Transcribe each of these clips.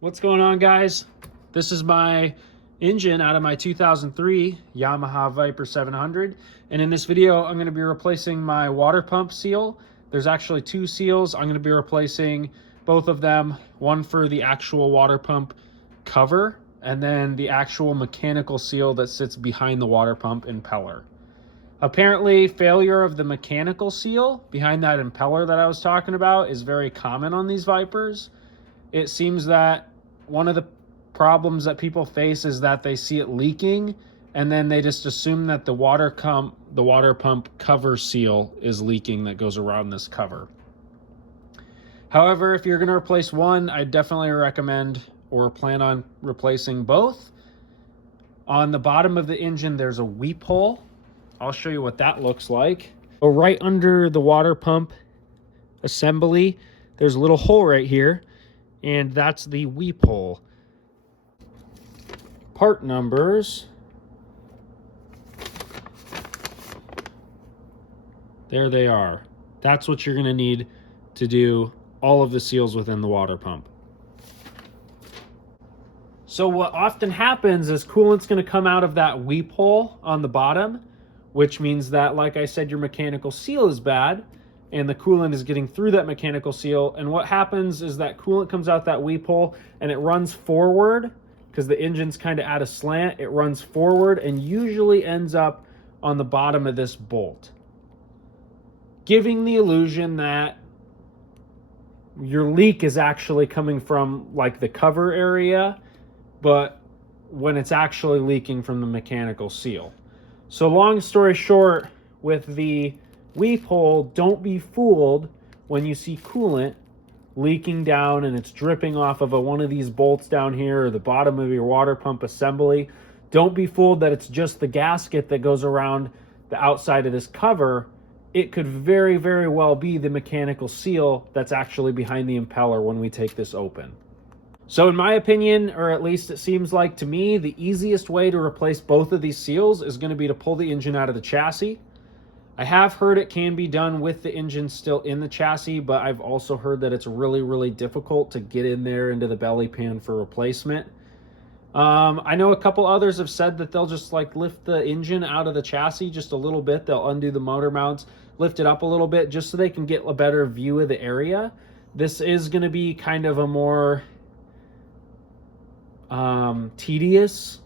What's going on, guys? This is my engine out of my 2003 Yamaha Viper 700, and in this video I'm going to be replacing my water pump seal. There's actually two seals. I'm going to be replacing both of them, one for the actual water pump cover and then the actual mechanical seal that sits behind the water pump impeller. Apparently, failure of the mechanical seal behind that impeller that I was talking about is very common on these Vipers. It seems that one of the problems that people face is that they see it leaking and then they just assume that the water pump cover seal is leaking that goes around this cover. However, if you're going to replace one, I definitely recommend or plan on replacing both. On the bottom of the engine, there's a weep hole. I'll show you what that looks like. So right under the water pump assembly, there's a little hole right here, and that's the weep hole. Part numbers. There they are. That's what you're going to need to do all of the seals within the water pump. So what often happens is coolant's going to come out of that weep hole on the bottom, which means that, like I said, your mechanical seal is bad and the coolant is getting through that mechanical seal. And what happens is that coolant comes out that weep hole and it runs forward because the engine's kind of at a slant. It runs forward and usually ends up on the bottom of this bolt, giving the illusion that your leak is actually coming from like the cover area, but when it's actually leaking from the mechanical seal. So long story short, with the weep hole, don't be fooled when you see coolant leaking down and it's dripping off of one of these bolts down here or the bottom of your water pump assembly. Don't be fooled that it's just the gasket that goes around the outside of this cover. It could very, very well be the mechanical seal that's actually behind the impeller when we take this open. So in my opinion, or at least it seems like to me, the easiest way to replace both of these seals is going to be to pull the engine out of the chassis. I have heard it can be done with the engine still in the chassis, but I've also heard that it's really, really difficult to get in there into the belly pan for replacement. I know a couple others have said that they'll just like lift the engine out of the chassis just a little bit. They'll undo the motor mounts, lift it up a little bit just so they can get a better view of the area. This is going to be kind of a more tedious,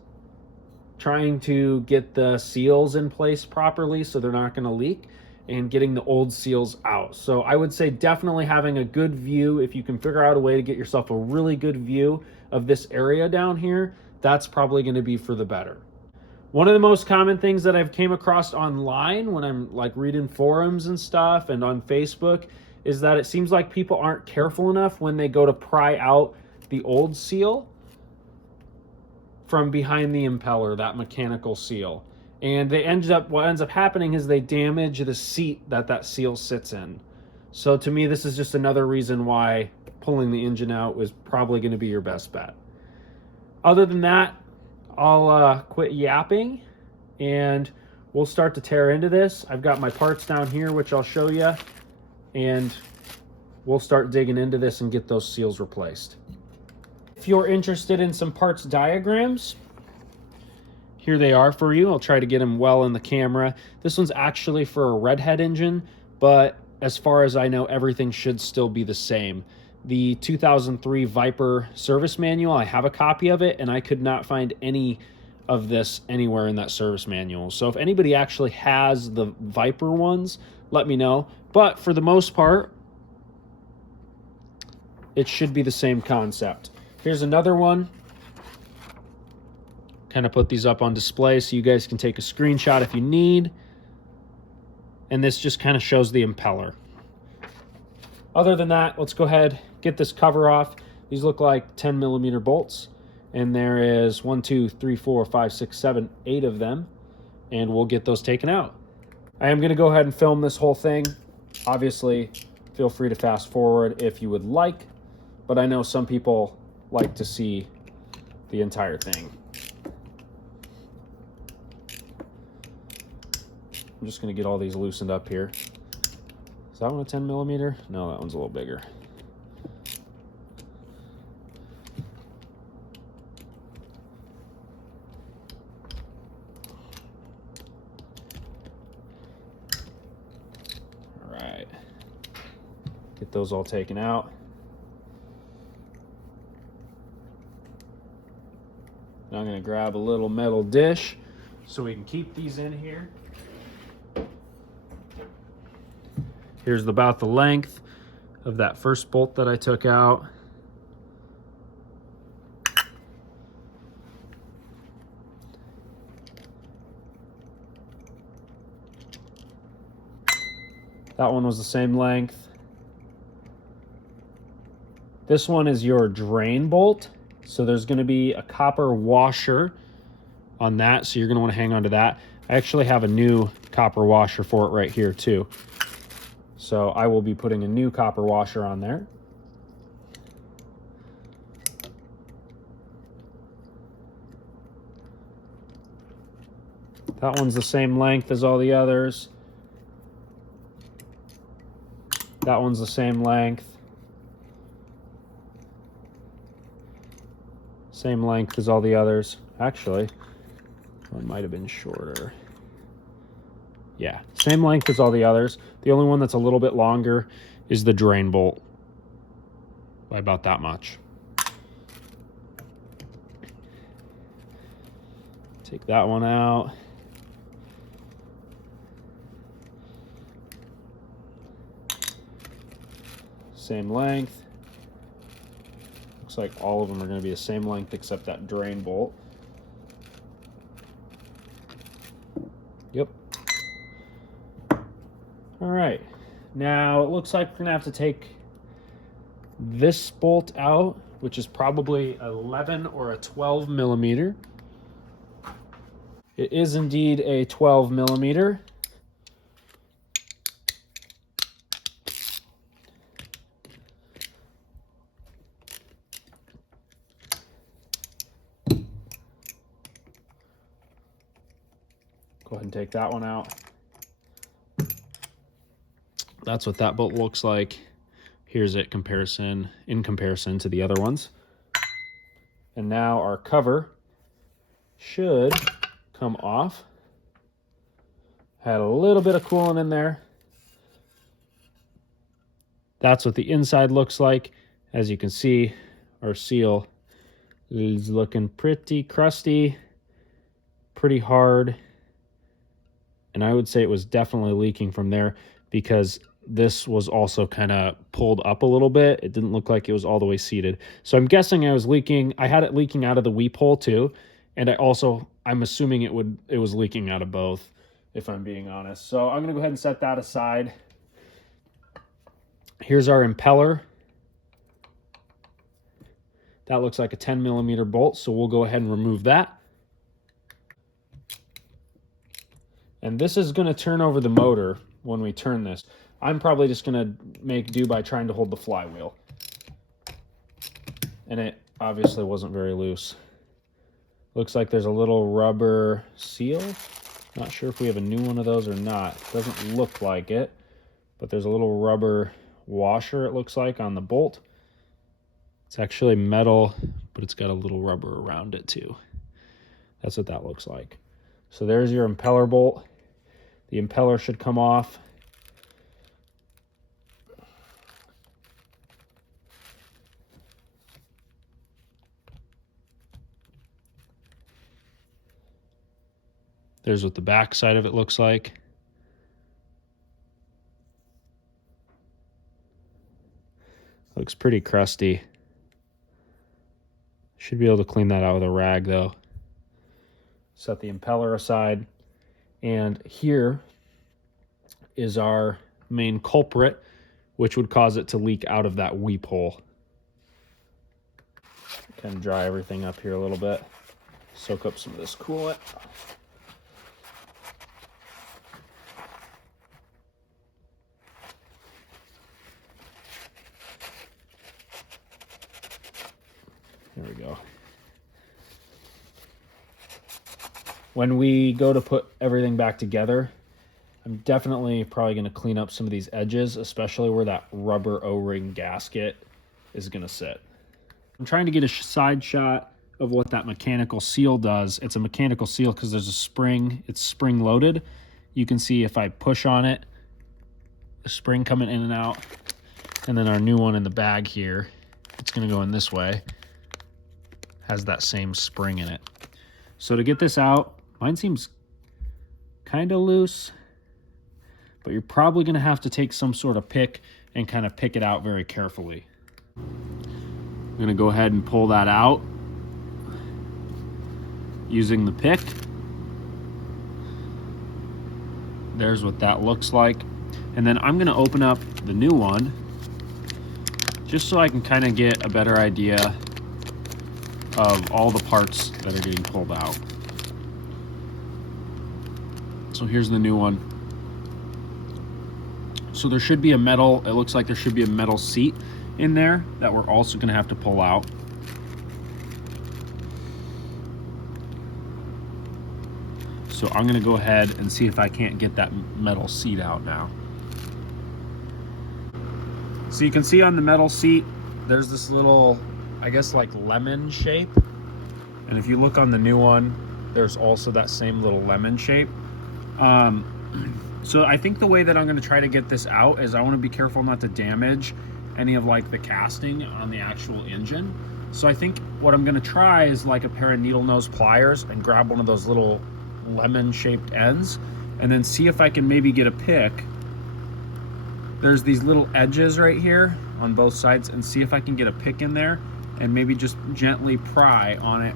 trying to get the seals in place properly so they're not going to leak, and getting the old seals out. So I would say definitely having a good view. If you can figure out a way to get yourself a really good view of this area down here, that's probably going to be for the better. One of the most common things that I've came across online when I'm like reading forums and stuff and on Facebook is that it seems like people aren't careful enough when they go to pry out the old seal from behind the impeller, that mechanical seal. And what ends up happening is they damage the seat that seal sits in. So to me, this is just another reason why pulling the engine out was probably going to be your best bet. Other than that, I'll quit yapping and we'll start to tear into this. I've got my parts down here, which I'll show you, and we'll start digging into this and get those seals replaced. If you're interested in some parts diagrams, here they are for you. I'll try to get them well in the camera. This one's actually for a redhead engine, but as far as I know, everything should still be the same. The 2003 Viper service manual, I have a copy of it, and I could not find any of this anywhere in that service manual. So if anybody actually has the Viper ones, let me know. But for the most part, it should be the same concept. Here's another one. Kind of put these up on display so you guys can take a screenshot if you need. And this just kind of shows the impeller. Other than that, let's go ahead, get this cover off. These look like 10mm bolts. And there is 1, 2, 3, 4, 5, 6, 7, 8 of them. And we'll get those taken out. I am going to go ahead and film this whole thing. Obviously, feel free to fast forward if you would like. But I know some people like to see the entire thing. I'm just going to get all these loosened up here. Is that one a 10mm? No, that one's a little bigger. Get those all taken out. Now I'm going to grab a little metal dish so we can keep these in here. Here's about the length of that first bolt that I took out. That one was the same length. This one is your drain bolt. So there's going to be a copper washer on that. So you're going to want to hang on to that. I actually have a new copper washer for it right here too. So I will be putting a new copper washer on there. That one's the same length as all the others. That one's the same length. Same length as all the others. Actually, one might have been shorter. Yeah, same length as all the others. The only one that's a little bit longer is the drain bolt by about that much. Take that one out. Same length. Looks like all of them are going to be the same length except that drain bolt. Yep. All right. Now it looks like we're going to have to take this bolt out, which is probably 11 or a 12 millimeter. It is indeed a 12 millimeter. Go ahead and take that one out. That's what that bolt looks like. Here's it in comparison to the other ones. And now our cover should come off. Had a little bit of coolant in there. That's what the inside looks like. As you can see, our seal is looking pretty crusty, pretty hard. And I would say it was definitely leaking from there because this was also kind of pulled up a little bit. It didn't look like it was all the way seated. So I'm guessing I was leaking. I had it leaking out of the weep hole too. And I'm assuming it was leaking out of both, if I'm being honest. So I'm going to go ahead and set that aside. Here's our impeller. That looks like a 10 millimeter bolt. So we'll go ahead and remove that. And this is going to turn over the motor when we turn this. I'm probably just going to make do by trying to hold the flywheel. And it obviously wasn't very loose. Looks like there's a little rubber seal. Not sure if we have a new one of those or not. Doesn't look like it. But there's a little rubber washer, it looks like, on the bolt. It's actually metal, but it's got a little rubber around it too. That's what that looks like. So there's your impeller bolt. The impeller should come off. There's what the back side of it looks like. Looks pretty crusty. Should be able to clean that out with a rag though. Set the impeller aside. And here is our main culprit, which would cause it to leak out of that weep hole. Kind of dry everything up here a little bit. Soak up some of this coolant. There we go. When we go to put everything back together, I'm definitely probably going to clean up some of these edges, especially where that rubber O-ring gasket is going to sit. I'm trying to get a side shot of what that mechanical seal does. It's a mechanical seal because there's a spring. It's spring loaded. You can see if I push on it, a spring coming in and out. And then our new one in the bag here, it's going to go in this way, has that same spring in it. So to get this out, mine seems kind of loose, but you're probably going to have to take some sort of pick and kind of pick it out very carefully. I'm going to go ahead and pull that out using the pick. There's what that looks like. And then I'm going to open up the new one just so I can kind of get a better idea of all the parts that are getting pulled out. So here's the new one. So there should be a metal, it looks like there should be a metal seat in there that we're also going to have to pull out. So I'm going to go ahead and see if I can't get that metal seat out now. So you can see on the metal seat, there's this little, I guess like lemon shape. And if you look on the new one, there's also that same little lemon shape. So I think the way that I'm going to try to get this out is I want to be careful not to damage any of like the casting on the actual engine. So I think what I'm going to try is like a pair of needle nose pliers and grab one of those little lemon shaped ends and then see if I can maybe get a pick. There's these little edges right here on both sides, and see if I can get a pick in there and maybe just gently pry on it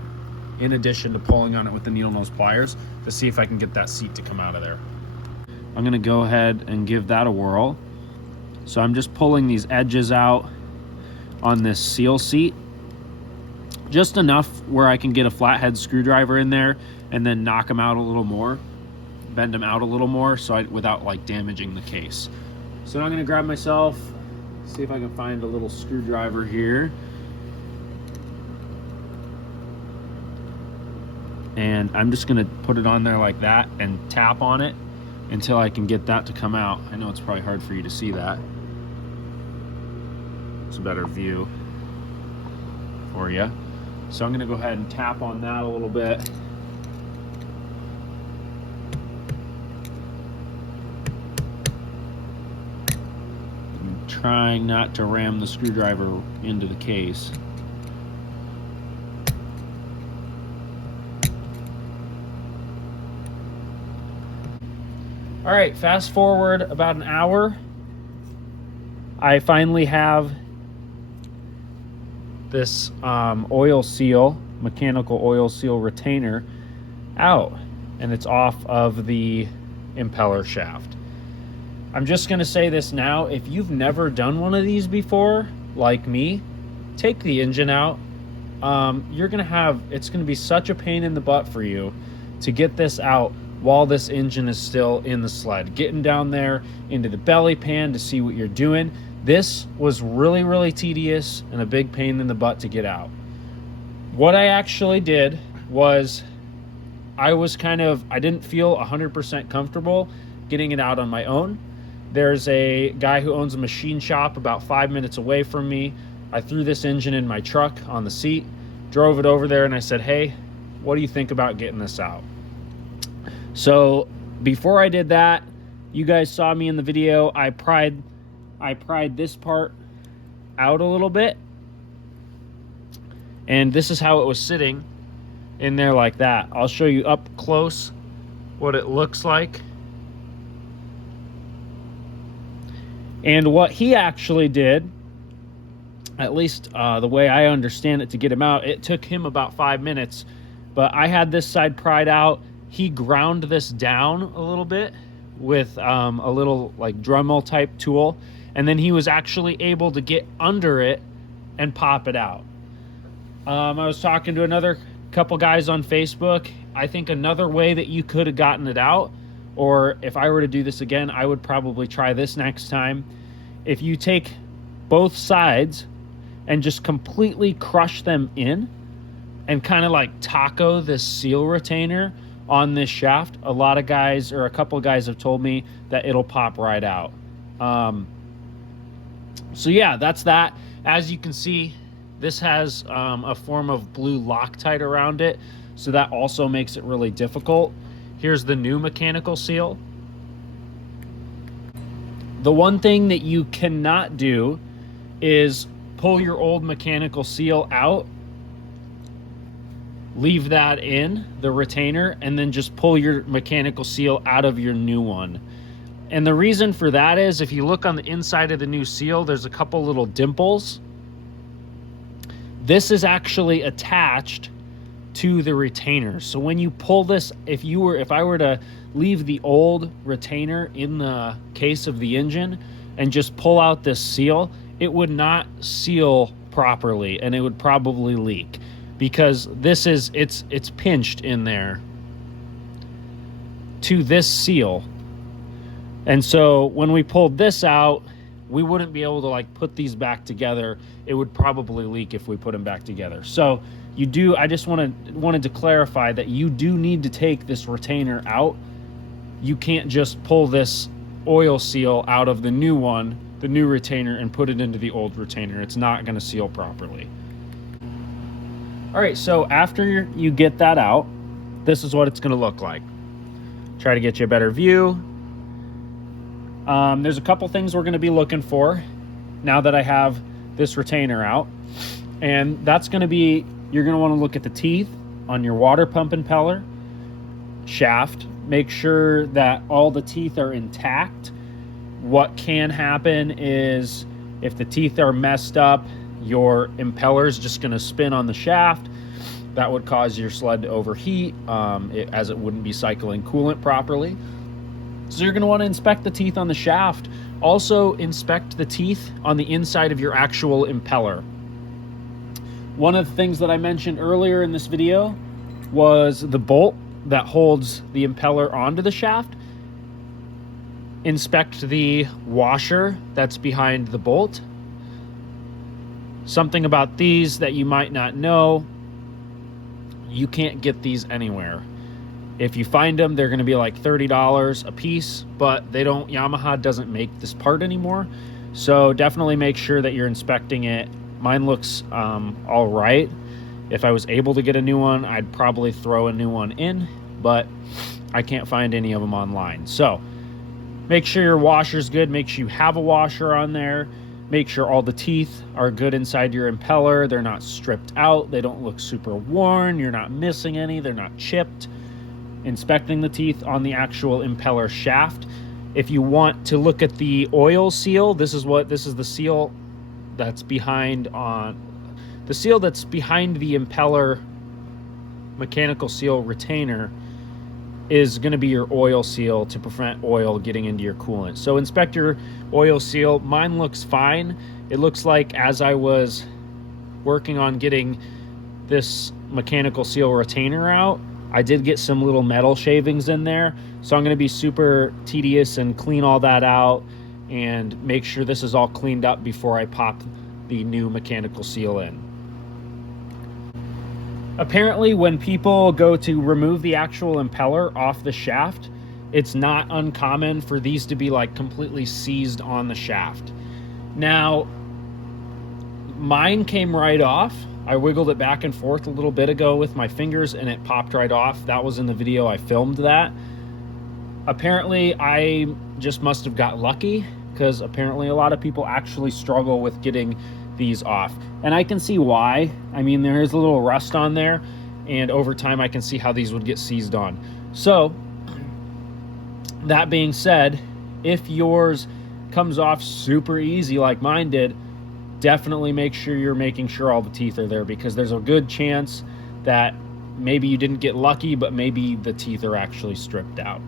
in addition to pulling on it with the needle nose pliers to see if I can get that seat to come out of there. I'm going to go ahead and give that a whirl. So I'm just pulling these edges out on this seal seat, just enough where I can get a flathead screwdriver in there and then knock them out a little more, bend them out a little more without like damaging the case. So now I'm going to grab myself, see if I can find a little screwdriver here. And I'm just going to put it on there like that and tap on it until I can get that to come out. I know it's probably hard for you to see that. It's a better view for you. So I'm going to go ahead and tap on that a little bit. I'm trying not to ram the screwdriver into the case. All right, fast forward about an hour. I finally have this oil seal, mechanical oil seal retainer out, and it's off of the impeller shaft. I'm just gonna say this now, if you've never done one of these before, like me, take the engine out. It's gonna be such a pain in the butt for you to get this out while this engine is still in the sled, getting down there into the belly pan to see what you're doing. This was really, really tedious and a big pain in the butt to get out. What I actually did was I didn't feel 100% comfortable getting it out on my own. There's a guy who owns a machine shop about 5 minutes away from me. I threw this engine in my truck on the seat, drove it over there, and I said, hey, what do you think about getting this out? So before I did that, you guys saw me in the video, I pried this part out a little bit, and this is how it was sitting in there like that. I'll show you up close what it looks like. And what he actually did, at least the way I understand it, to get him out, it took him about 5 minutes, but I had this side pried out. He ground this down a little bit with a little like Dremel type tool, and then he was actually able to get under it and pop it out. I was talking to another couple guys on Facebook. I think another way that you could have gotten it out, or if I were to do this again, I would probably try this next time. If you take both sides and just completely crush them in and kind of like taco this seal retainer on this shaft, a lot of guys, or a couple of guys, have told me that it'll pop right out. So yeah, that's that. As you can see, this has a form of blue Loctite around it, so that also makes it really difficult. Here's the new mechanical seal. The one thing that you cannot do is pull your old mechanical seal out, leave that in the retainer, and then just pull your mechanical seal out of your new one. And the reason for that is, if you look on the inside of the new seal, there's a couple little dimples. This is actually attached to the retainer. So when you pull this, if I were to leave the old retainer in the case of the engine and just pull out this seal, it would not seal properly and it would probably leak, because this is it's pinched in there to this seal. And so when we pulled this out, we wouldn't be able to like put these back together. It would probably leak if we put them back together. So you do, I just wanted to clarify that you do need to take this retainer out. You can't just pull this oil seal out of the new one, the new retainer, and put it into the old retainer. It's not going to seal properly. All right, so after you get that out, this is what it's going to look like. Try to get you a better view. There's a couple things we're going to be looking for now that I have this retainer out, and that's going to be, you're going to want to look at the teeth on your water pump impeller shaft. Make sure that all the teeth are intact. What can happen is if the teeth are messed up, your impeller is just going to spin on the shaft. That would cause your sled to overheat, as it wouldn't be cycling coolant properly. So you're going to want to inspect the teeth on the shaft. Also inspect the teeth on the inside of your actual impeller. One of the things that I mentioned earlier in this video was the bolt that holds the impeller onto the shaft. Inspect the washer that's behind the bolt. Something about these that you might not know, you can't get these anywhere. If you find them, they're going to be like $30 a piece, but Yamaha doesn't make this part anymore. So definitely make sure that you're inspecting it. Mine looks all right. If I was able to get a new one, I'd probably throw a new one in, but I can't find any of them online. So make sure your washer's good. Make sure you have a washer on there. Make sure all the teeth are good inside your impeller. They're not stripped out. They don't look super worn. You're not missing any. They're not chipped. Inspecting the teeth on the actual impeller shaft. If you want to look at the oil seal, this is the seal that's behind the impeller mechanical seal retainer is going to be your oil seal to prevent oil getting into your coolant. So inspect your oil seal. Mine looks fine. It looks like as I was working on getting this mechanical seal retainer out, I did get some little metal shavings in there. So I'm going to be super tedious and clean all that out and make sure this is all cleaned up before I pop the new mechanical seal in. Apparently, when people go to remove the actual impeller off the shaft, it's not uncommon for these to be like completely seized on the shaft. Now, mine came right off. I wiggled it back and forth a little bit ago with my fingers and it popped right off. That was in the video I filmed that. Apparently, I just must have got lucky, because apparently a lot of people actually struggle with getting these off. And I can see why. I mean, there is a little rust on there, and over time I can see how these would get seized on. So, that being said, if yours comes off super easy like mine did, definitely make sure you're making sure all the teeth are there, because there's a good chance that maybe you didn't get lucky, but maybe the teeth are actually stripped out.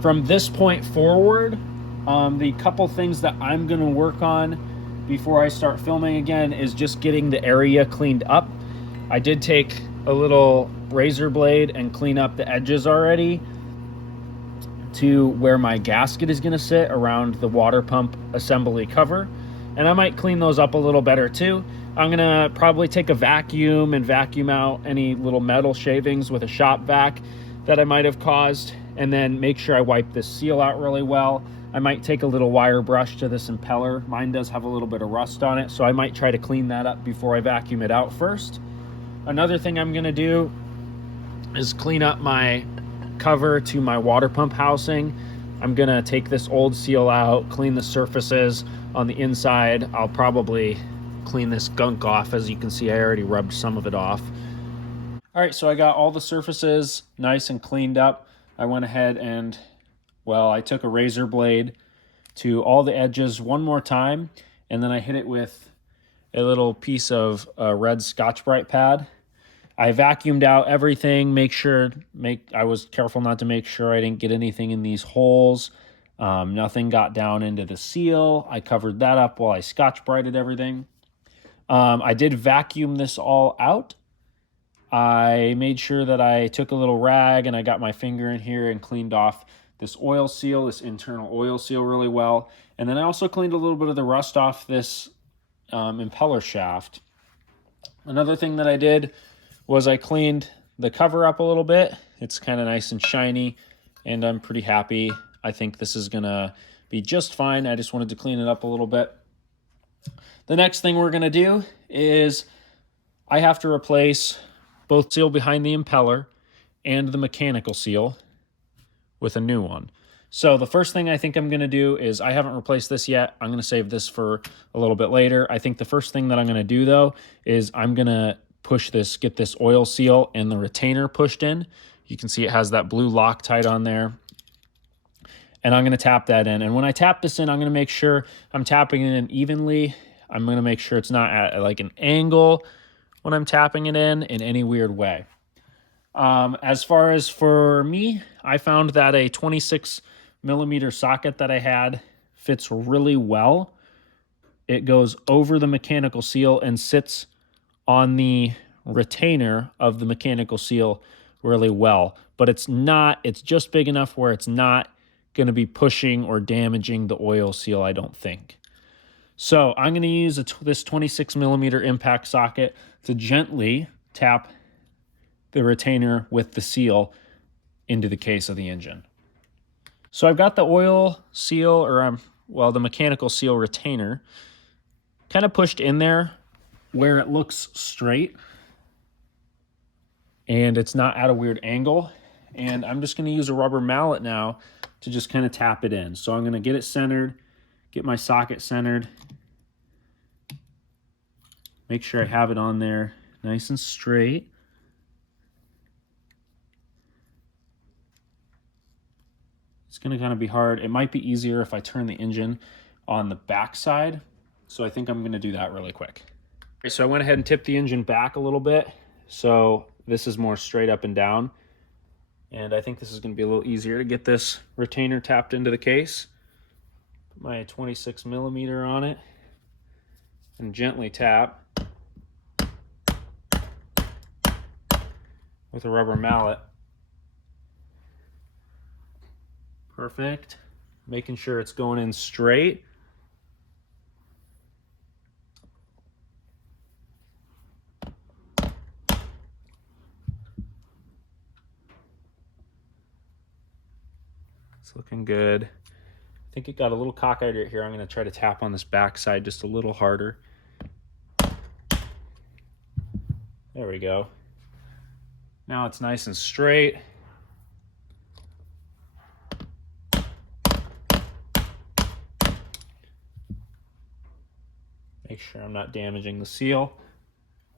From this point forward, the couple things that I'm going to work on before I start filming again is just getting the area cleaned up. I did take a little razor blade and clean up the edges already to where my gasket is going to sit around the water pump assembly cover. And I might clean those up a little better too. I'm going to probably take a vacuum and vacuum out any little metal shavings with a shop vac that I might have caused, and then make sure I wipe this seal out really well. I might take a little wire brush to this impeller. Mine does have a little bit of rust on it, so I might try to clean that up before I vacuum it out first. Another thing I'm going to do is clean up my cover to my water pump housing. I'm gonna take this old seal out, clean the surfaces on the inside. I'll probably clean this gunk off. As you can see, I already rubbed some of it off. All right, so I got all the surfaces nice and cleaned up. I went ahead and, well, I took a razor blade to all the edges one more time, and then I hit it with a little piece of red Scotch-Brite pad. I vacuumed out everything, I was careful not to make sure I didn't get anything in these holes. Nothing got down into the seal. I covered that up while I Scotch-Brited everything. I did vacuum this all out. I made sure that I took a little rag and I got my finger in here and cleaned off this oil seal, this internal oil seal really well. And then I also cleaned a little bit of the rust off this impeller shaft. Another thing that I did was I cleaned the cover up a little bit. It's kind of nice and shiny, and I'm pretty happy. I think this is gonna be just fine. I just wanted to clean it up a little bit. The next thing we're gonna do is I have to replace both seal behind the impeller and the mechanical seal with a new one. So the first thing I think I'm going to do is, I haven't replaced this yet. I'm going to save this for a little bit later. I think the first thing that I'm going to do though is I'm going to get this oil seal and the retainer pushed in. You can see it has that blue Loctite on there. And I'm going to tap that in. And when I tap this in, I'm going to make sure I'm tapping it in evenly. I'm going to make sure it's not at like an angle when I'm tapping it in any weird way. As far as for me, I found that a 26mm socket that I had fits really well. It goes over the mechanical seal and sits on the retainer of the mechanical seal really well. But it's just big enough where it's not going to be pushing or damaging the oil seal, I don't think. So I'm going to use this 26mm impact socket to gently tap the retainer with the seal into the case of the engine. So I've got the oil seal, or the mechanical seal retainer kind of pushed in there where it looks straight and it's not at a weird angle. And I'm just going to use a rubber mallet now to just kind of tap it in. So I'm going to get it centered, get my socket centered, make sure I have it on there nice and straight. It's going to kind of be hard. It might be easier if I turn the engine on the back side. So I think I'm going to do that really quick. Okay, so I went ahead and tipped the engine back a little bit. So this is more straight up and down. And I think this is going to be a little easier to get this retainer tapped into the case. Put my 26mm on it and gently tap with a rubber mallet. Perfect. Making sure it's going in straight. It's looking good. I think it got a little cockeyed right here. I'm going to try to tap on this back side just a little harder. There we go. Now it's nice and straight. Make sure I'm not damaging the seal.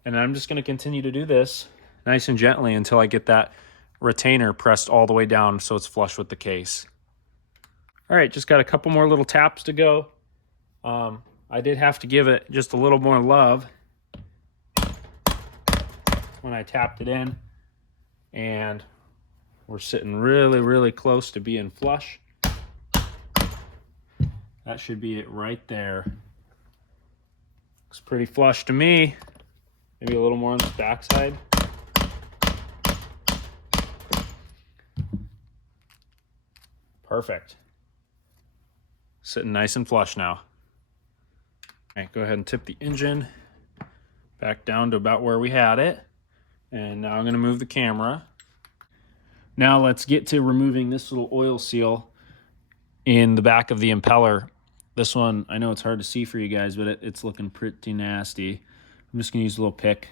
And I'm just going to continue to do this nice and gently until I get that retainer pressed all the way down so it's flush with the case. All right, just got a couple more little taps to go. I did have to give it just a little more love when I tapped it in. And we're sitting really, really close to being flush. That should be it right there. Looks pretty flush to me. Maybe a little more on the backside. Perfect. Sitting nice and flush now. All right, go ahead and tip the engine back down to about where we had it. And now I'm going to move the camera. Now let's get to removing this little oil seal in the back of the impeller. This one, I know it's hard to see for you guys, but it's looking pretty nasty. I'm just going to use a little pick.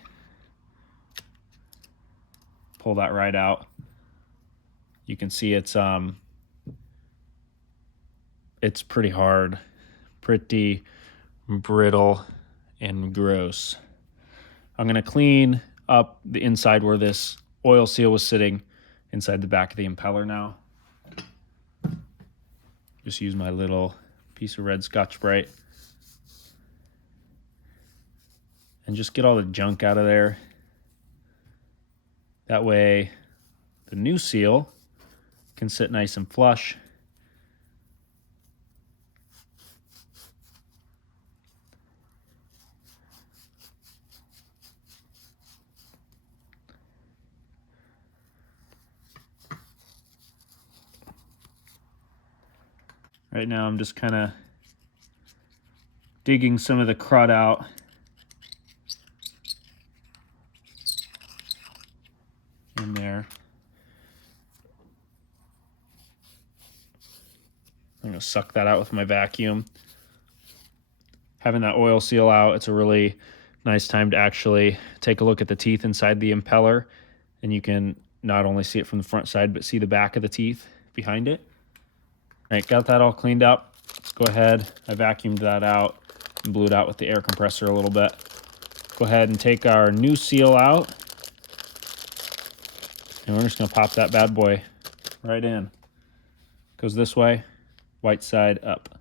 Pull that right out. You can see it's it's pretty hard, pretty brittle and gross. I'm going to clean up the inside where this oil seal was sitting inside the back of the impeller now. Just use my little piece of red Scotch-Brite and just get all the junk out of there. That way the new seal can sit nice and flush. Right now I'm just kind of digging some of the crud out. In there. I'm going to suck that out with my vacuum. Having that oil seal out, it's a really nice time to actually take a look at the teeth inside the impeller, and you can not only see it from the front side, but see the back of the teeth behind it. All right, got that all cleaned up. Let's go ahead. I vacuumed that out and blew it out with the air compressor a little bit. Go ahead and take our new seal out. And we're just going to pop that bad boy right in. Goes this way, white side up.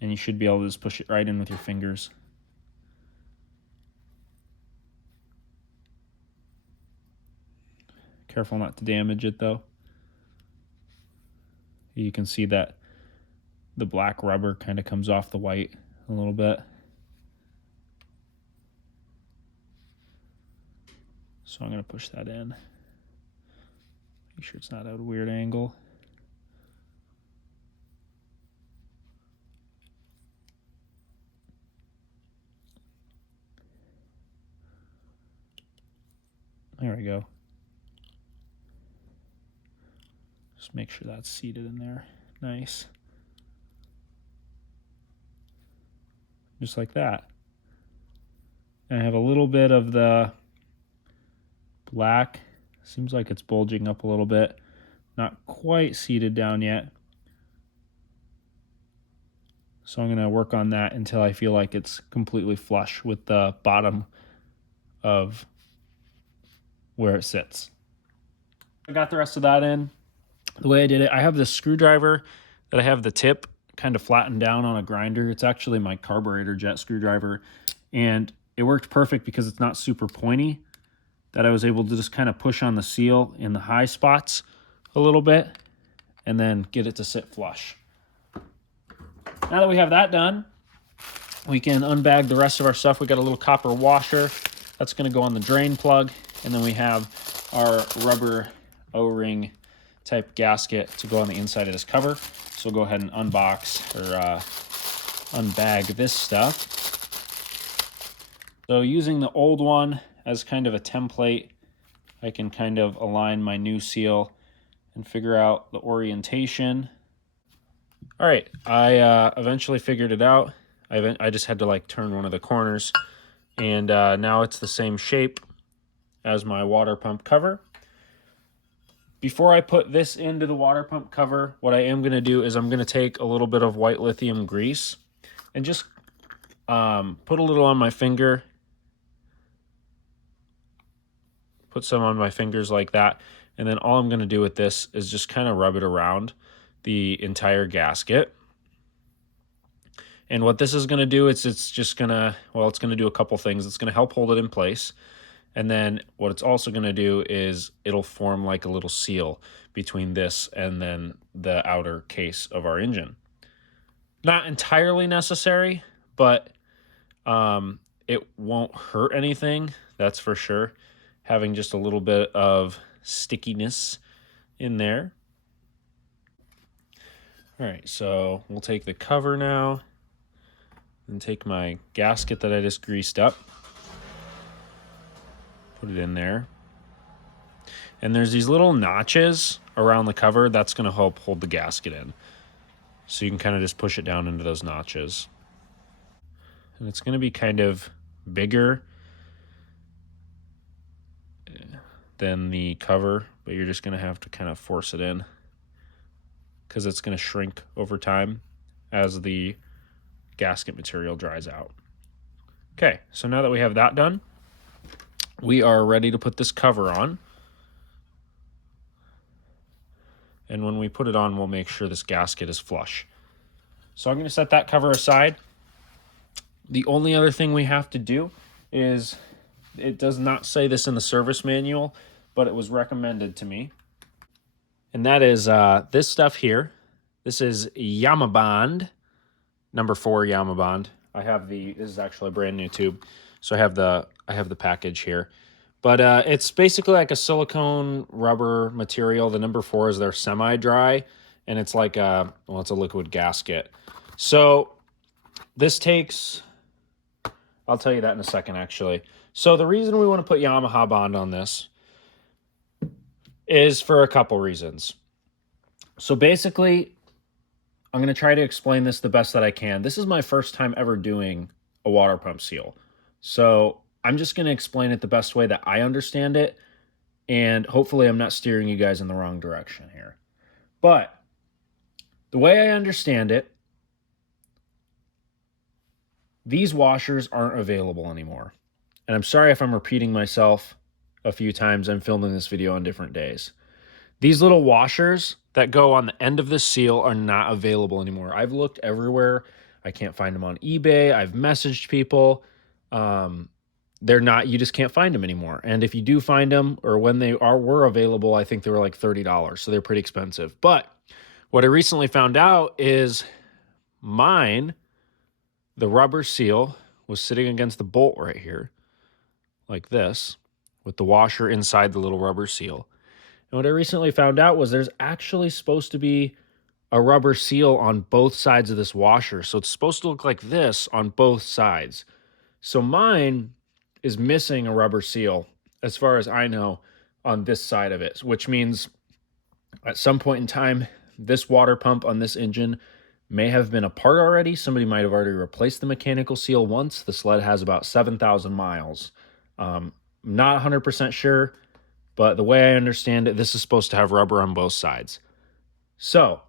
And you should be able to just push it right in with your fingers. Careful not to damage it though. You can see that the black rubber kind of comes off the white a little bit. So I'm going to push that in. Make sure it's not at a weird angle. There we go. Just make sure that's seated in there. Nice. Just like that. And I have a little bit of the black. Seems like it's bulging up a little bit. Not quite seated down yet. So I'm going to work on that until I feel like it's completely flush with the bottom of where it sits. I got the rest of that in. The way I did it, I have this screwdriver that I have the tip kind of flattened down on a grinder. It's actually my carburetor jet screwdriver, and it worked perfect because it's not super pointy, that I was able to just kind of push on the seal in the high spots a little bit and then get it to sit flush. Now that we have that done, we can unbag the rest of our stuff. We got a little copper washer that's going to go on the drain plug, and then we have our rubber O-ring type gasket to go on the inside of this cover. So we'll go ahead and unbox or unbag this stuff. So using the old one as kind of a template, I can kind of align my new seal and figure out the orientation. All right, I eventually figured it out. I just had to like turn one of the corners, and now it's the same shape as my water pump cover. Before I put this into the water pump cover, what I am going to do is I'm going to take a little bit of white lithium grease and just put a little on my finger. Put some on my fingers like that. And then all I'm going to do with this is just kind of rub it around the entire gasket. And what this is going to do is it's just going to, well, it's going to do a couple things. It's going to help hold it in place. And then what it's also going to do is it'll form like a little seal between this and then the outer case of our engine. Not entirely necessary, but it won't hurt anything, that's for sure. Having just a little bit of stickiness in there. All right, so we'll take the cover now and take my gasket that I just greased up. Put it in there. And there's these little notches around the cover that's going to help hold the gasket in. So you can kind of just push it down into those notches. And it's going to be kind of bigger than the cover, but you're just going to have to kind of force it in because it's going to shrink over time as the gasket material dries out. Okay, so now that we have that done, we are ready to put this cover on. And when we put it on, we'll make sure this gasket is flush. So I'm going to set that cover aside. The only other thing we have to do is, it does not say this in the service manual, but it was recommended to me. And that is this stuff here. This is Yamaha number 4 Yamaha. This is actually a brand new tube. So I have the package here. But it's basically like a silicone rubber material. The number 4 is their semi-dry, and it's like it's a liquid gasket. So this takes, I'll tell you that in a second, actually. So the reason we want to put Yamaha bond on this is for a couple reasons. So basically, I'm going to try to explain this the best that I can. This is my first time ever doing a water pump seal. So I'm just going to explain it the best way that I understand it, and hopefully I'm not steering you guys in the wrong direction here. But the way I understand it, these washers aren't available anymore. And I'm sorry if I'm repeating myself a few times. I'm filming this video on different days. These little washers that go on the end of the seal are not available anymore. I've looked everywhere. I can't find them on eBay. I've messaged people. They're not, you just can't find them anymore. And if you do find them, or when they were available, I think they were like $30. So they're pretty expensive. But what I recently found out is mine, the rubber seal, was sitting against the bolt right here, like this, with the washer inside the little rubber seal. And what I recently found out was there's actually supposed to be a rubber seal on both sides of this washer. So it's supposed to look like this on both sides. So mine is missing a rubber seal, as far as I know, on this side of it, which means at some point in time, this water pump on this engine may have been apart already. Somebody might have already replaced the mechanical seal once. The sled has about 7,000 miles. Not 100% sure, but the way I understand it, this is supposed to have rubber on both sides. So,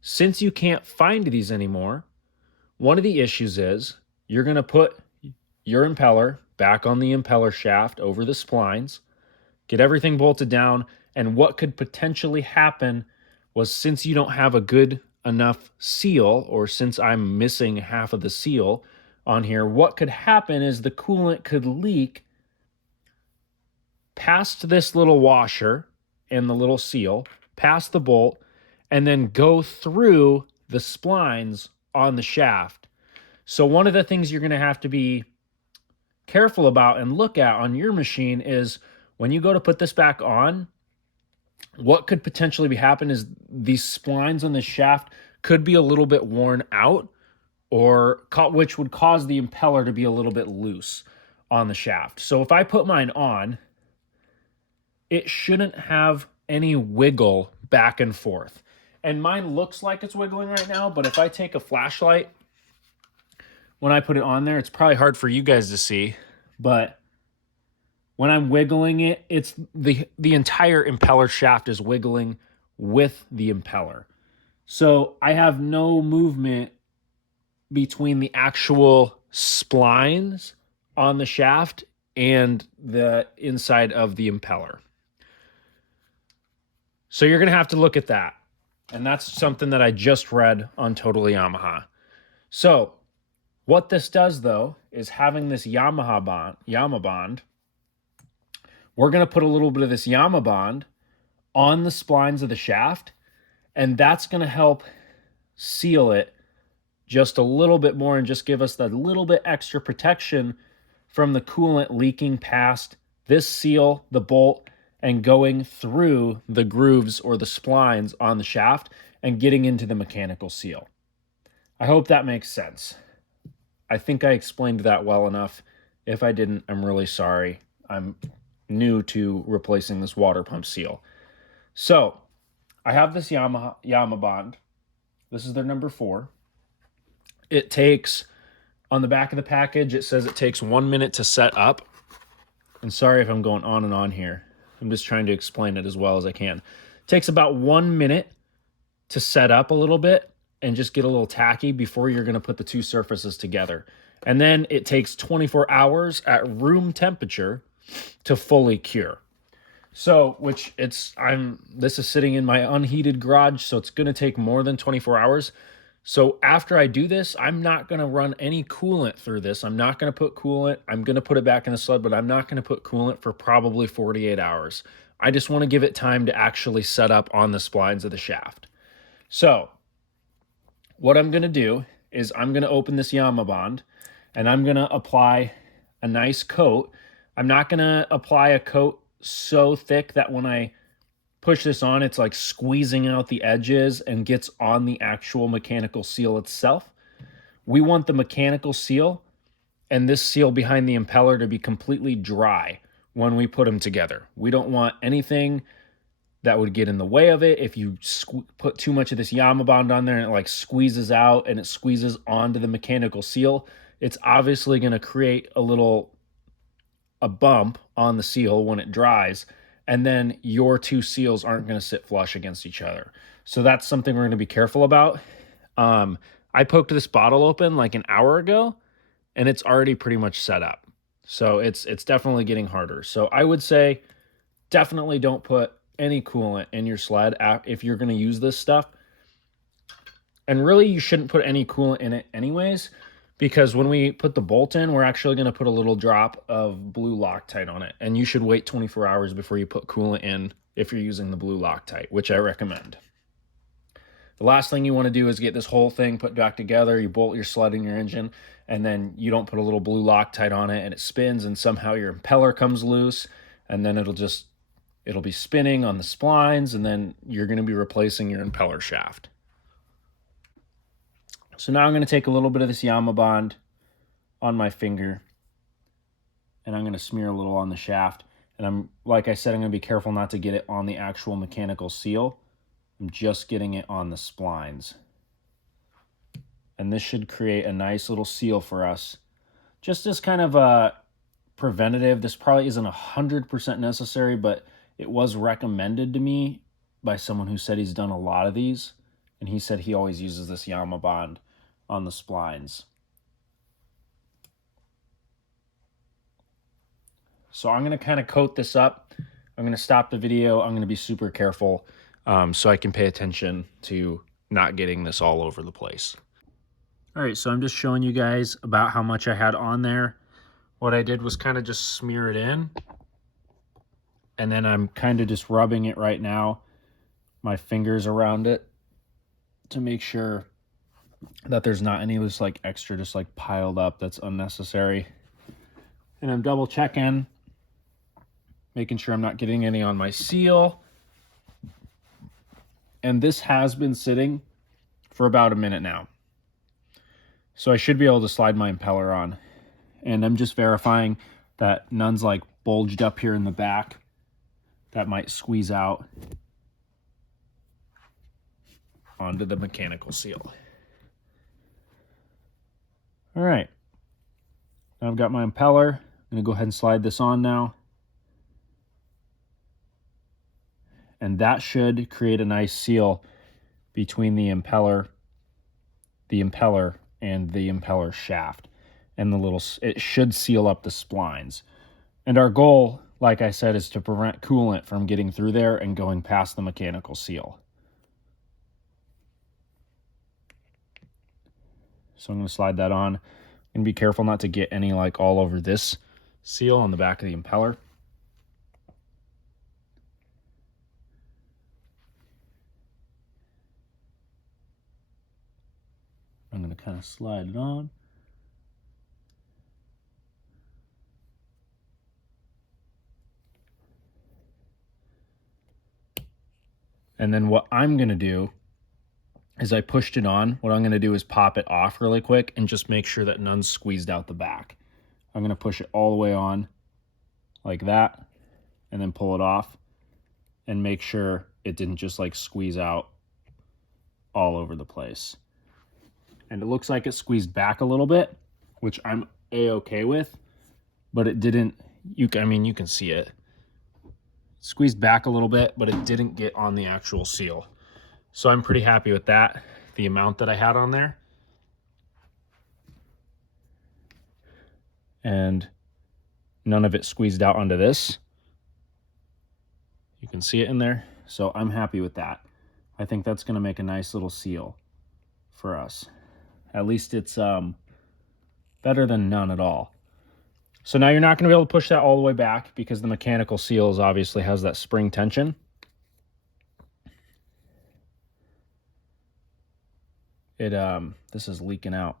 since you can't find these anymore, one of the issues is you're going to put your impeller back on the impeller shaft over the splines, get everything bolted down, and what could potentially happen was, since you don't have a good enough seal, or since I'm missing half of the seal on here, what could happen is the coolant could leak past this little washer and the little seal, past the bolt, and then go through the splines on the shaft. So one of the things you're going to have to be careful about and look at on your machine is, when you go to put this back on, what could potentially be happening is these splines on the shaft could be a little bit worn out, or which would cause the impeller to be a little bit loose on the shaft. So if I put mine on, it shouldn't have any wiggle back and forth. And mine looks like it's wiggling right now, but if I take a flashlight, when I put it on there, it's probably hard for you guys to see, but when I'm wiggling it, it's the entire impeller shaft is wiggling with the impeller. So I have no movement between the actual splines on the shaft and the inside of the impeller. So you're going to have to look at that. And that's something that I just read on Totally Yamaha. So what this does, though, is having this Yamaha bond, we're going to put a little bit of this Yamaha bond on the splines of the shaft, and that's going to help seal it just a little bit more and just give us that little bit extra protection from the coolant leaking past this seal, the bolt, and going through the grooves or the splines on the shaft and getting into the mechanical seal. I hope that makes sense. I think I explained that well enough. If I didn't, I'm really sorry. I'm new to replacing this water pump seal. So I have this Yamaha bond. This is their number 4. It takes, on the back of the package, it says it takes 1 minute to set up. And sorry if I'm going on and on here. I'm just trying to explain it as well as I can. It takes about 1 minute to set up a little bit and just get a little tacky before you're going to put the two surfaces together. And then it takes 24 hours at room temperature to fully cure. So, this is sitting in my unheated garage, so it's going to take more than 24 hours. So after I do this, I'm not going to run any coolant through this. I'm not going to put coolant. I'm going to put it back in the sled, but I'm not going to put coolant for probably 48 hours. I just want to give it time to actually set up on the splines of the shaft. So what I'm going to do is I'm going to open this Yamaha bond and I'm going to apply a nice coat. I'm not going to apply a coat so thick that when I push this on, it's like squeezing out the edges and gets on the actual mechanical seal itself. We want the mechanical seal and this seal behind the impeller to be completely dry when we put them together. We don't want anything that would get in the way of it. If you put too much of this Yamaha bond on there and it like squeezes out and it squeezes onto the mechanical seal, it's obviously going to create a bump on the seal when it dries, and then your two seals aren't going to sit flush against each other. So that's something we're going to be careful about. I poked this bottle open like an hour ago and it's already pretty much set up. So it's definitely getting harder. So I would say definitely don't put any coolant in your sled if you're going to use this stuff. And really you shouldn't put any coolant in it anyways, because when we put the bolt in, we're actually going to put a little drop of blue Loctite on it. And you should wait 24 hours before you put coolant in if you're using the blue Loctite, which I recommend. The last thing you want to do is get this whole thing put back together. You bolt your sled in your engine, and then you don't put a little blue Loctite on it, and it spins, and somehow your impeller comes loose, and then it'll be spinning on the splines, and then you're going to be replacing your impeller shaft. So now I'm going to take a little bit of this Yamaha bond on my finger, and I'm going to smear a little on the shaft. And like I said, I'm going to be careful not to get it on the actual mechanical seal. I'm just getting it on the splines. And this should create a nice little seal for us. Just as kind of a preventative. This probably isn't 100% necessary, but it was recommended to me by someone who said he's done a lot of these. And he said he always uses this Yamaha bond on the splines. So I'm going to kind of coat this up. I'm going to stop the video. I'm going to be super careful so I can pay attention to not getting this all over the place. All right, so I'm just showing you guys about how much I had on there. What I did was kind of just smear it in. And then I'm kind of just rubbing it right now, my fingers around it, to make sure that there's not any of this like extra just like piled up that's unnecessary. And I'm double checking, making sure I'm not getting any on my seal. And this has been sitting for about a minute now. So I should be able to slide my impeller on. And I'm just verifying that none's like bulged up here in the back. That might squeeze out onto the mechanical seal. All right. Now I've got my impeller. I'm going to go ahead and slide this on now. And that should create a nice seal between the impeller and the impeller shaft. And it should seal up the splines. And our goal, like I said, is to prevent coolant from getting through there and going past the mechanical seal. So I'm going to slide that on. And be careful not to get any like all over this seal on the back of the impeller. I'm going to kind of slide it on. And then what I'm going to do is I pushed it on. What I'm going to do is pop it off really quick and just make sure that none's squeezed out the back. I'm going to push it all the way on like that and then pull it off and make sure it didn't just like squeeze out all over the place. And it looks like it squeezed back a little bit, which I'm a-okay with, but it didn't, you can see it. Squeezed back a little bit, but it didn't get on the actual seal. So I'm pretty happy with that, the amount that I had on there. And none of it squeezed out onto this. You can see it in there. So I'm happy with that. I think that's going to make a nice little seal for us. At least it's better than none at all. So now you're not going to be able to push that all the way back because the mechanical seals obviously has that spring tension. This is leaking out.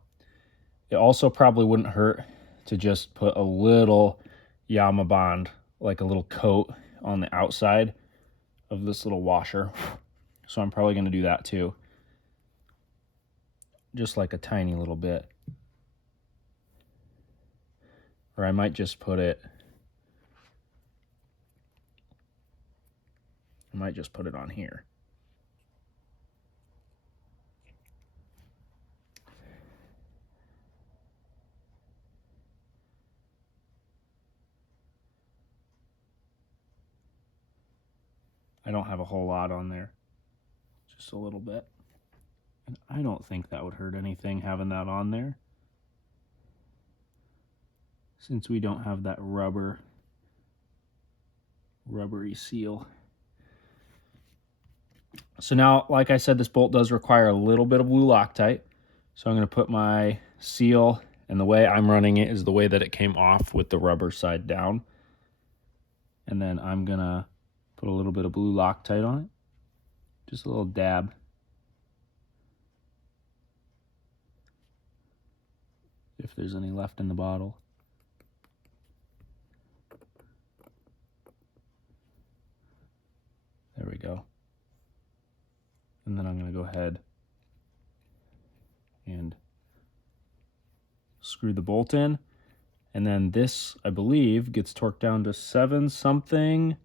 It also probably wouldn't hurt to just put a little Yamaha bond, like a little coat on the outside of this little washer. So I'm probably going to do that too. Just like a tiny little bit. Or I might just put it, on here. I don't have a whole lot on there, just a little bit. And I don't think that would hurt anything having that on there, since we don't have that rubbery seal. So now, like I said, this bolt does require a little bit of blue Loctite. So I'm going to put my seal, and the way I'm running it is the way that it came off with the rubber side down. And then I'm going to put a little bit of blue Loctite on it. Just a little dab. If there's any left in the bottle. There we go. And then I'm going to go ahead and screw the bolt in. And then this, I believe, gets torqued down to 7-something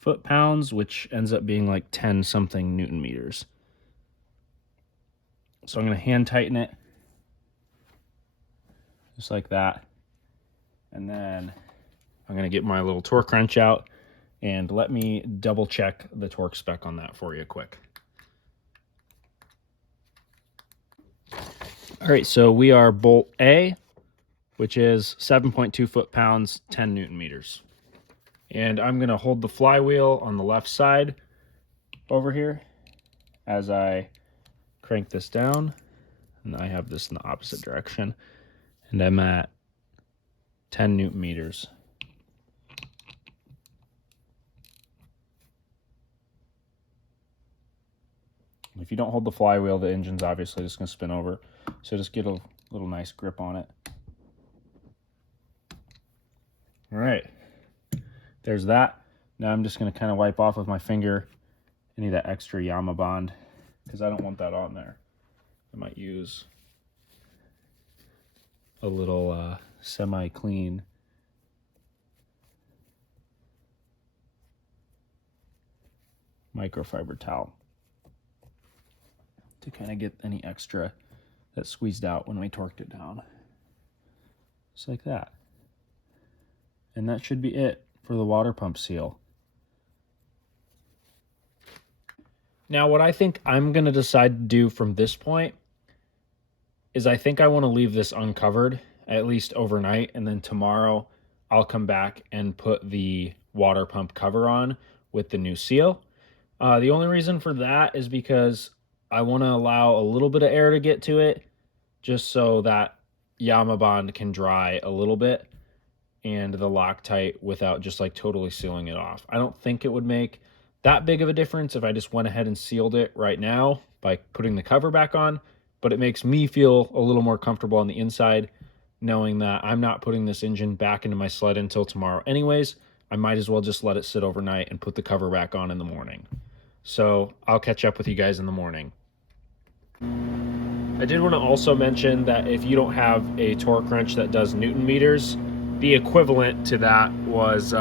foot-pounds, which ends up being like 10-something Newton meters. So I'm going to hand tighten it, just like that. And then I'm going to get my little torque wrench out, and let me double check the torque spec on that for you quick. All right, so we are bolt A, which is 7.2 foot-pounds, 10 Newton meters. And I'm going to hold the flywheel on the left side over here as I crank this down. And I have this in the opposite direction. And I'm at 10 Newton meters. If you don't hold the flywheel, the engine's obviously just going to spin over. So just get a little nice grip on it. All right. There's that. Now I'm just going to kind of wipe off with my finger any of that extra Yamaha bond, because I don't want that on there. I might use a little semi-clean microfiber towel to kind of get any extra that squeezed out when we torqued it down. Just like that. And that should be it for the water pump seal. Now what I think I'm going to decide to do from this point is I think I want to leave this uncovered at least overnight, and then tomorrow I'll come back and put the water pump cover on with the new seal. The only reason for that is because I want to allow a little bit of air to get to it, just so that Yamaha bond can dry a little bit and the Loctite without just like totally sealing it off. I don't think it would make that big of a difference if I just went ahead and sealed it right now by putting the cover back on, but it makes me feel a little more comfortable on the inside knowing that I'm not putting this engine back into my sled until tomorrow anyways. I might as well just let it sit overnight and put the cover back on in the morning. So I'll catch up with you guys in the morning. I did want to also mention that if you don't have a torque wrench that does Newton meters, the equivalent to that was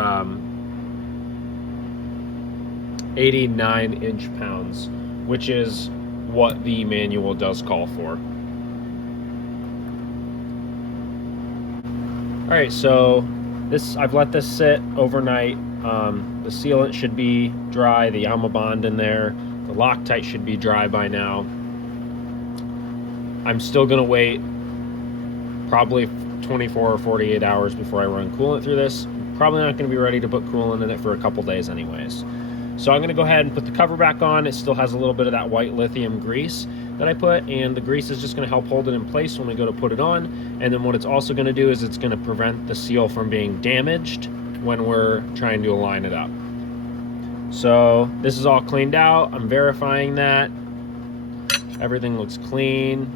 89 inch-pounds, which is what the manual does call for. All right, so I've let this sit overnight. The sealant should be dry, the Yamaha bond in there, The Loctite should be dry by now. I'm still gonna wait probably 24 or 48 hours before I run coolant through this. Probably not gonna be ready to put coolant in it for a couple days anyways. So I'm gonna go ahead and put the cover back on. It still has a little bit of that white lithium grease that I put, and the grease is just gonna help hold it in place when we go to put it on. And then what it's also gonna do is it's gonna prevent the seal from being damaged when we're trying to align it up. So this is all cleaned out. I'm verifying that everything looks clean.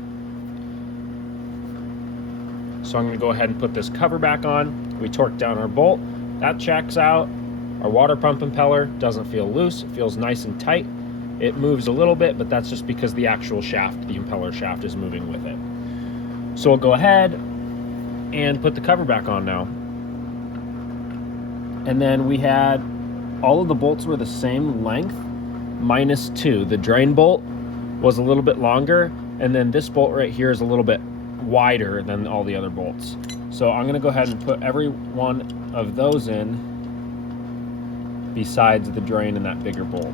So I'm gonna go ahead and put this cover back on. We torque down our bolt, that checks out. Our water pump impeller doesn't feel loose, it feels nice and tight. It moves a little bit, but that's just because the actual shaft, the impeller shaft, is moving with it. So we'll go ahead and put the cover back on now. And then we had, all of the bolts were the same length, -2. The drain bolt was a little bit longer, and then this bolt right here is a little bit wider than all the other bolts. So I'm gonna go ahead and put every one of those in besides the drain and that bigger bolt.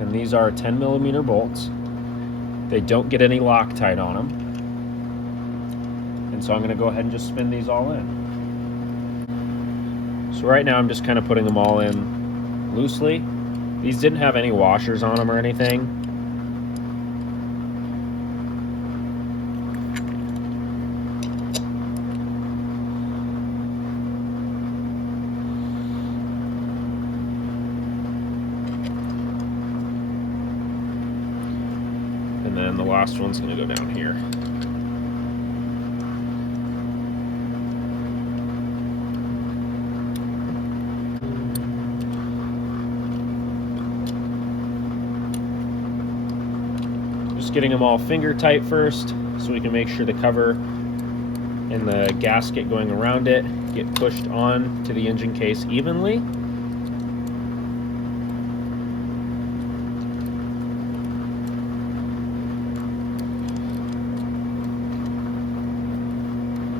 And these are 10mm bolts. They don't get any Loctite on them. And so I'm gonna go ahead and just spin these all in. So right now I'm just kind of putting them all in loosely. These didn't have any washers on them or anything. And then the last one's going to go down here. Just getting them all finger tight first so we can make sure the cover and the gasket going around it get pushed on to the engine case evenly.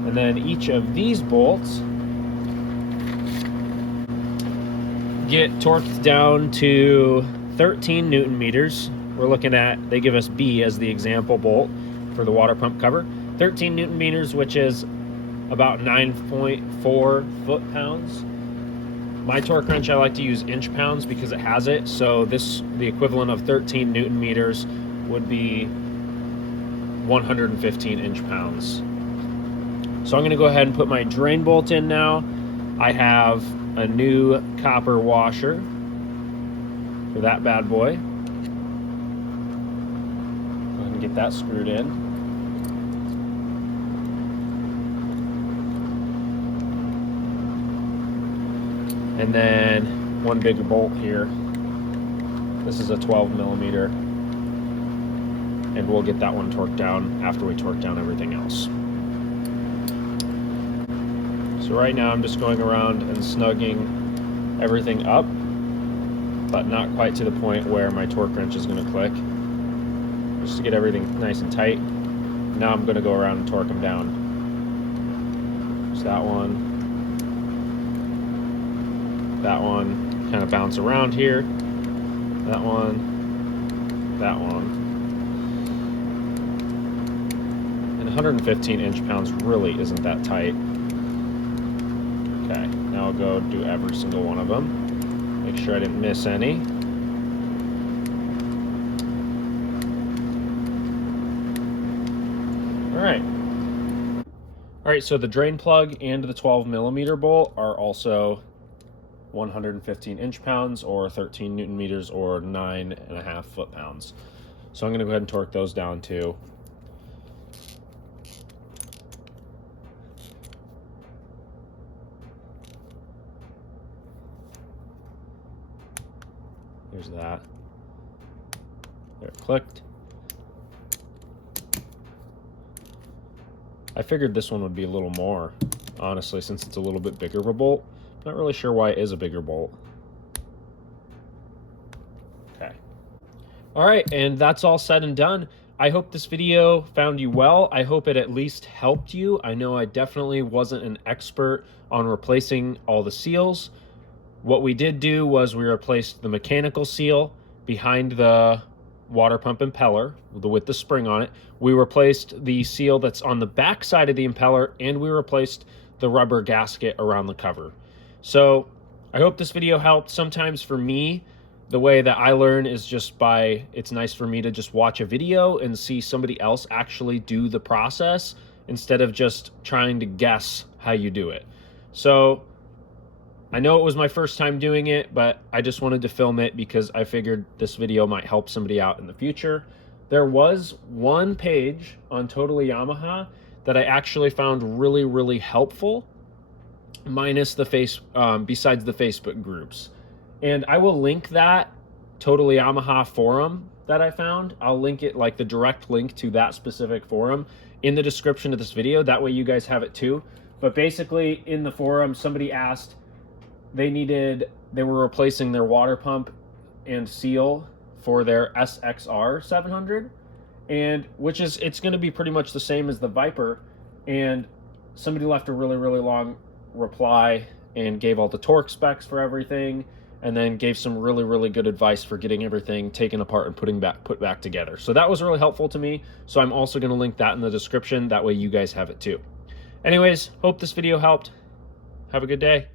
And then each of these bolts get torqued down to 13 Newton meters. We're looking at, they give us B as the example bolt for the water pump cover. 13 Newton meters, which is about 9.4 foot-pounds. My torque wrench, I like to use inch pounds because it has it. So this, the equivalent of 13 Newton meters would be 115 inch pounds. So I'm going to go ahead and put my drain bolt in now. I have a new copper washer for that bad boy. Go ahead and get that screwed in. And then one bigger bolt here. This is a 12mm, and we'll get that one torqued down after we torque down everything else. So right now I'm just going around and snugging everything up, but not quite to the point where my torque wrench is going to click. Just to get everything nice and tight. Now I'm going to go around and torque them down. Just that one. That one, kind of bounce around here. That one. That one. And 115 inch pounds really isn't that tight. Okay, now I'll go do every single one of them. Make sure I didn't miss any. All right, so the drain plug and the 12mm bolt are also 115 inch pounds or 13 Newton meters or 9.5 foot-pounds. So I'm gonna go ahead and torque those down too. There's that. There, it clicked. I figured this one would be a little more, honestly, since it's a little bit bigger of a bolt. Not really sure why it is a bigger bolt. Okay. All right, and that's all said and done. I hope this video found you well. I hope it at least helped you. I know I definitely wasn't an expert on replacing all the seals. What we did do was we replaced the mechanical seal, behind the water pump impeller with the spring on it. We replaced the seal that's on the back side of the impeller, and we replaced the rubber gasket around the cover. So I hope this video helped. Sometimes for me, the way that I learn is just by, it's nice for me to just watch a video and see somebody else actually do the process instead of just trying to guess how you do it. So I know it was my first time doing it, but I just wanted to film it because I figured this video might help somebody out in the future. There was one page on Totally Yamaha that I actually found really, really helpful, minus the besides the Facebook groups. And I will link that Totally Yamaha forum that I found. I'll link it, like the direct link to that specific forum, in the description of this video. That way you guys have it too. But basically in the forum, somebody asked, they were replacing their water pump and seal for their SXR 700, and it's going to be pretty much the same as the Viper. And somebody left a really, really long reply and gave all the torque specs for everything, and then gave some really, really good advice for getting everything taken apart and put back together. So that was really helpful to me. So I'm also going to link that in the description. That way you guys have it too. Anyways, hope this video helped. Have a good day.